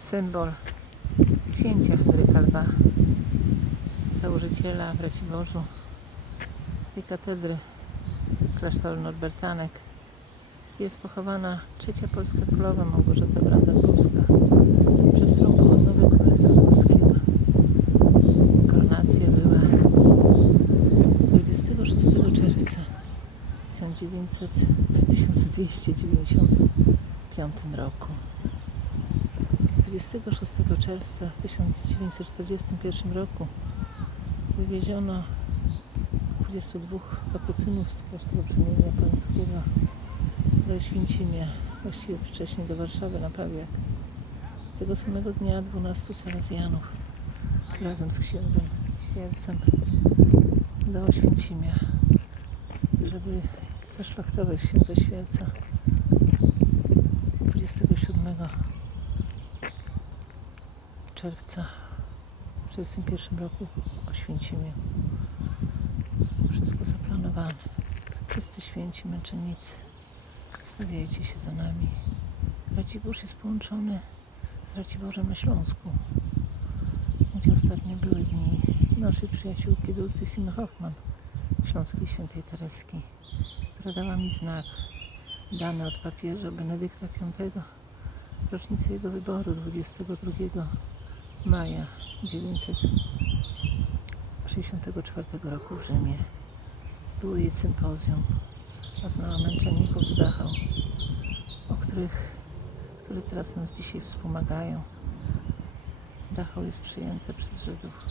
symbol księcia Henryka Lwa, założyciela w Raciborzu tej katedry klasztoru Norbertanek. Jest pochowana trzecia polska królowa Małgorzata Brandenburska, przez którą pochodnowie Królestwa Polskiego. Koronacja była 26 czerwca 1900, 1295 roku. 26 czerwca w 1941 roku wywieziono 22 kapucynów z Przemienia Pańskiego do Święcimia, właściwie wcześniej do Warszawy na Pawiak. Tego samego dnia 12 salezjanów razem z księdzem Świercem do Oświęcimia, żeby zaszlachtować święto Świerca czerwca w 1941 roku w Oświęcimiu. Wszystko zaplanowane. Wszyscy święci męczennicy. Stawiajcie się za nami. Racibórz jest połączony z Raciborzem na Śląsku, gdzie ostatnio były dni naszej przyjaciółki Dulcy Simy Hoffman, śląskiej świętej Tereski, która dała mi znak dany od papieża Benedykta V rocznicę jego wyboru 22 maja 964 roku w Rzymie. Było jej sympozjum. Poznała męczenników z Dachau, o których, którzy teraz nas dzisiaj wspomagają. Dachau jest przyjęte przez Żydów.